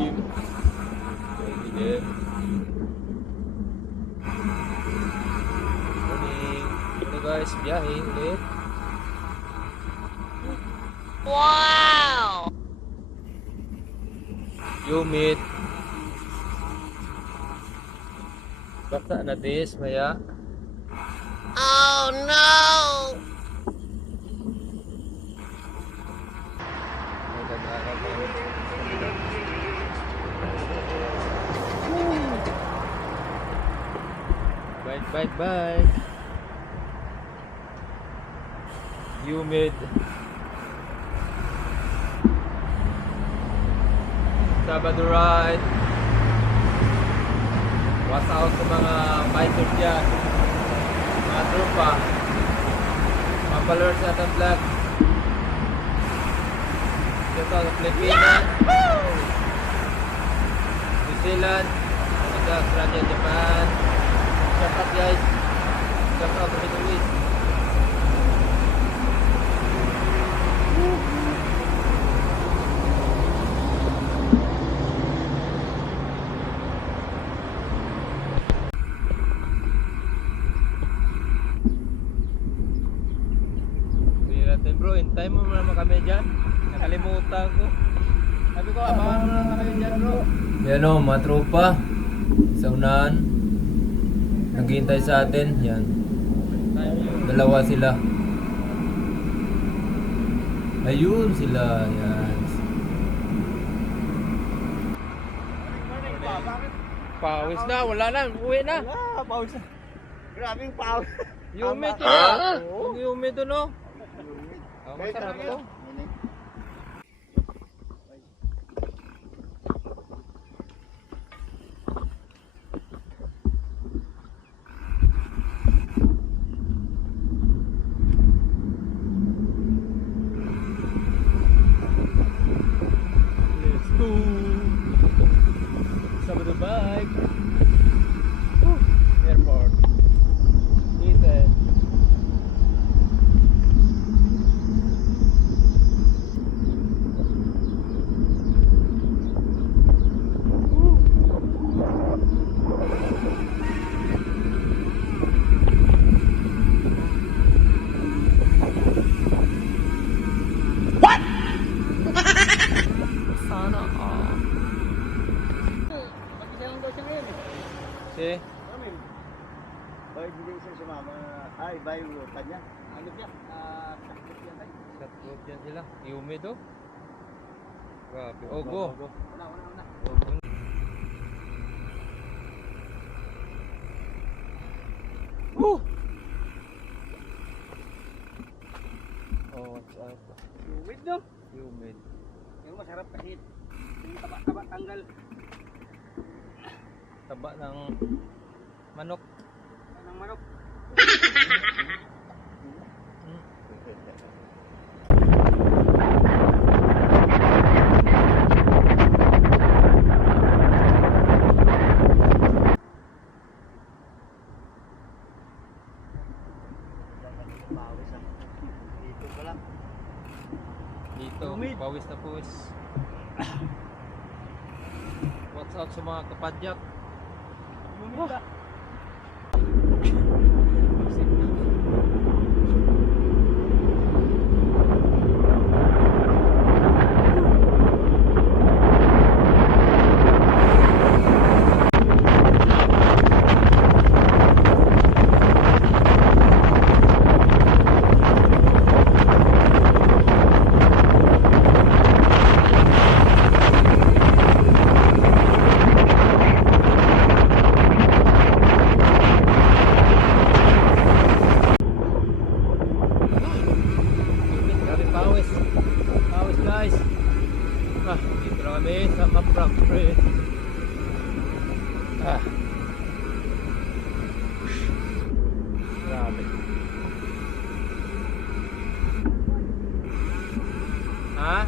Dilim. Dilim. Morning. Morning guys, biyahe ulit. Wow! Humid. Basta na this, maya. Oh no! Bye. Humid. Sabado ride. Watch out sa mga bikers dyan. Mga tropa. Mga followers sa atang vlog. Dito sa Pilipinas. New Zealand. Australia, Japan. Shout out guys. Shout out to Middle East. Natin bro, hintay mo naman kami dyan. Nakalimutan ko. Sabi ko, abangan mo naman kami dyan bro. Yan o, mga tropa. Sa unahan. Naghihintay sa atin. Yan. Dalawa sila. Ayun sila. Yan. Pawis na, wala na. Uwi na. Wala, pawis na. Grabing pawis. Humid yun. Huwag humid doon o. Masarap to. Let's go. Sabado bike. Airport. Dito. Sana all. Mag-isa lang daw siya ngayon eh. Si Kami. Bakit hindi siya sumama? Ay, bayo kanya. Ano siya? Sakit yan tayo. Shot yan sila. Humid oh. Grabe. Oh, go. Una. Oh, go. Woo! Oh, what's up? Humid no? Humid. Yung masarap kasi yung taba-taba tanggal. Taba ng manok. Ng manok. Pawis ah. Dito pa lang. Dito, Humid. pawis na pawis. What's out sa mga kapadyak? Humid ah. Grabe pawis. Pawis guys. Dito na kami sa Maprak Pre. Grabe. Ha?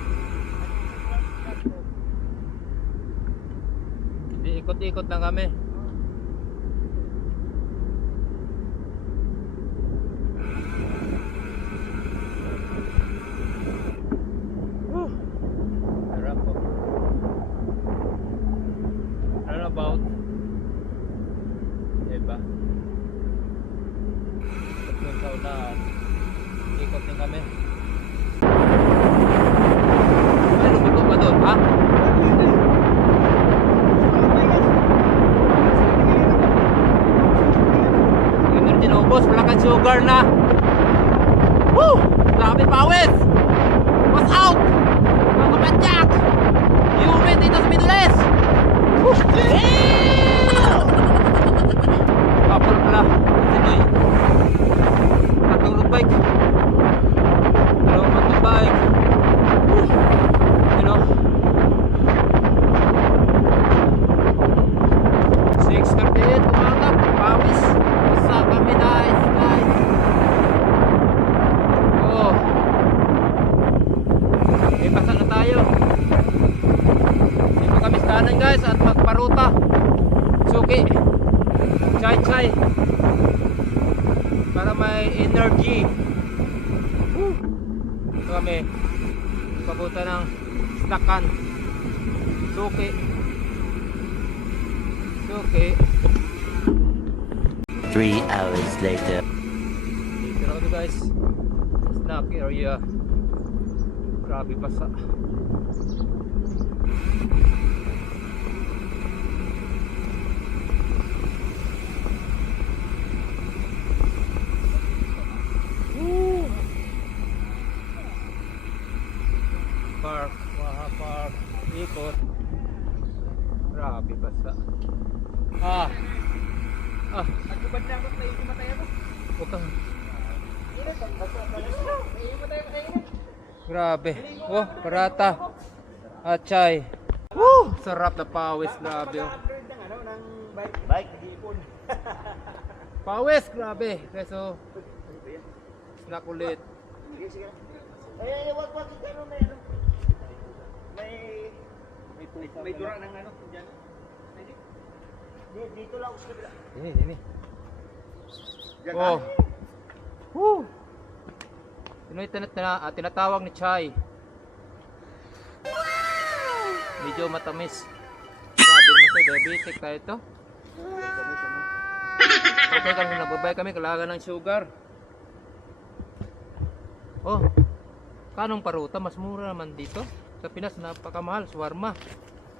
Hindi, ikot-ikot lang kami. Sarap po. sugar na. Woo! Grabe pawis! What's out? Mga kapadyak! Humid dito sa Middle East! Woo! Kapal pala. Sinoy. Tatlong road bike. Dalawang mountain bike. Woo! You know? 6:38 umaga. Pawis. Basta kami guys. Oh. May basa na tayo. Dito kami sa kanan guys at magparuta. Suki. Chay. Para may energy. Woo. Dito kami. Papunta ng Stakan. Suki. 3 hours later. Dito na kami guys. Snack area. Grabe basa. Woo! Park, Waha Park, ikot. Grabe basa. Agubad na ako sa iyo matay ako. Huwag kang. Init ang basa. Iyo matay ako kayo. Grabe. Oh, parata. Achay. Woo! Sarap na pawis, grabe. Oh. Ng ano ng bike nag-iipon. Pawis, grabe. Keso, snack ulit. Sige sige. Wag ano may ano. May dura ng ano diyan. Dito lang ako sa kabila. Dini. Diyan Oh. ka. Woo! Sino yung tinatawag ni Chay? Medyo matamis. Grabe naman tayo, diabetic tayo ito. Okay kami, nagbabay kami, kailangan ng sugar. Oh, kanong paruta, mas mura naman dito. Sa Pinas, napakamahal, swarma.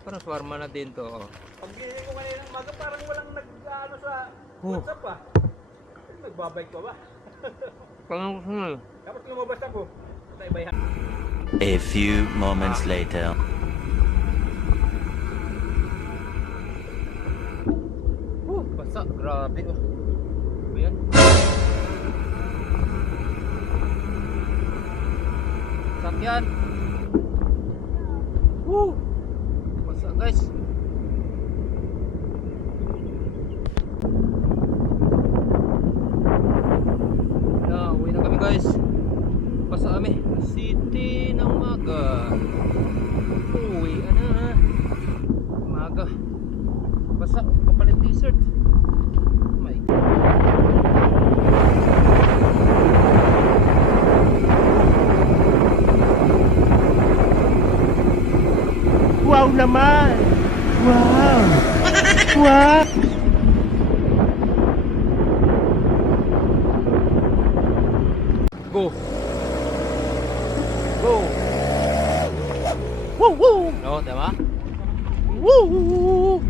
Parang swarma na din to. Oh. Pag-gising ko kanina ng umaga, parang walang nag-ano sa WhatsApp pa. Nagbabike pa ba? Dapat lumabas ako. Patay-bayan. A few moments later. Basa, grabe oh. Ano yan? Sakyan. Woo! Basa guys. Uwi na kami guys. Basa kami. City ng umaga. Uwi na. Umaga. Basa, kapalit t-shirt. My Wow naman! Wow! Wow! Go! Go! Woo woo! No, tama? Woo!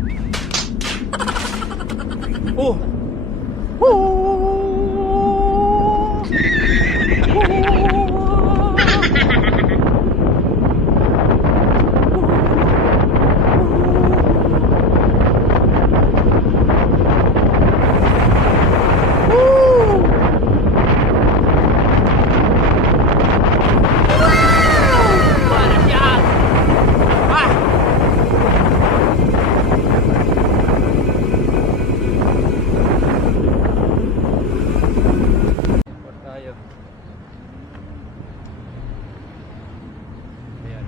Oh! Woo! Tayo. Ayan.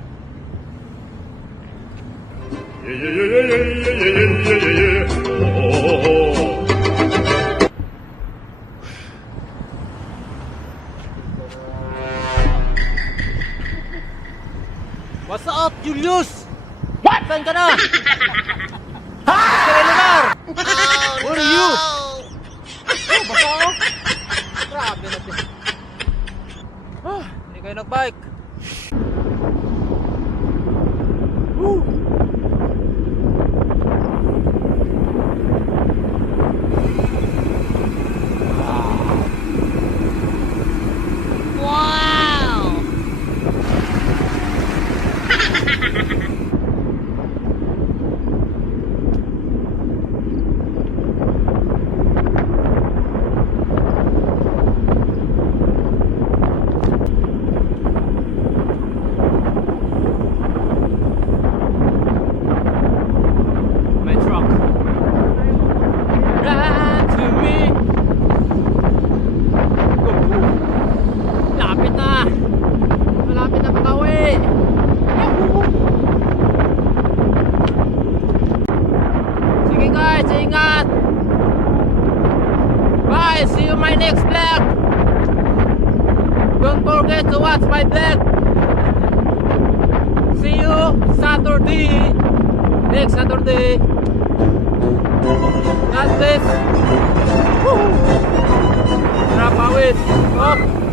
What's up, Julius? What? Saan ka na? Ha? Eleanor! Where are you? Oh, basa ako. Grabe natin. Hindi kayo nag-bike. Woo! guys, ingat. Bye, see you my next vlog. Don't forget to watch my vlog. See you Saturday. Next Saturday. God bless. Woo! Drop away. Stop.